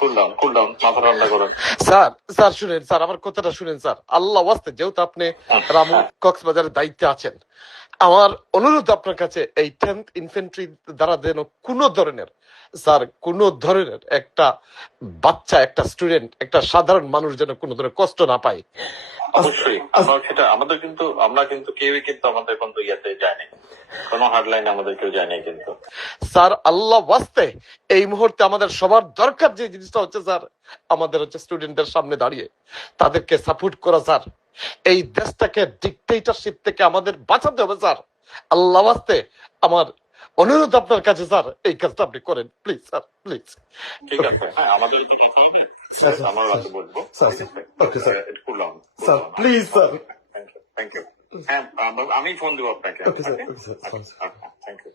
Cool down, মাথা ঠান্ডা করেন। স্যার স্যার শুনেন স্যার, আমার কথাটা শুনেন স্যার, আল্লাহ ওয়াস্তে, যেহেতু আপনি রামু কক্সবাজারের দায়িত্বে আছেন, আমার অনুরোধ আপনার কাছে, এই 10th ইনফেন্ট্রি দ্বারা যেন কোনো ধরনের, স্যার, কোনো ধরনের একটা বাচ্চা, একটা স্টুডেন্ট, একটা সাধারণ মানুষ যেন কোনো ধরনের কষ্ট না পায়। অবশ্যই আমরা সেটা, আমরা কিন্তু কেউই কিন্তু আমাদের কিন্তু ইয়াতে যায়নি, কোনো হার্ডলাইনে আমাদের কেউ যায়নি কিন্তু। স্যার আল্লাহ ওয়াস্তে, এই মুহূর্তে আমাদের সবার দরকার যে জিনিসটা হচ্ছে স্যার, আমাদের হচ্ছে স্টুডেন্টদের সামনে দাঁড়িয়ে তাদেরকে সাপোর্ট করা স্যার। এই দেশটাকে ডিকটেটরশিপ থেকে আমাদের বাঁচাতে হবে স্যার। আল্লাহ ওয়াস্তে আমার অনুরোধ আপনার কাছে স্যার, এই কাজটা আপনি করেন প্লিজ স্যার, প্লিজ। ঠিক আছে, হ্যাঁ, আমাদের তো কথা হবে, আমার রাতে বলবো। ওকে স্যার, করলাম sir please sir. Thank you. হ্যাঁ, আমি ফোন দেবো আপনাকে। Okay sir, okay sir. Thank you.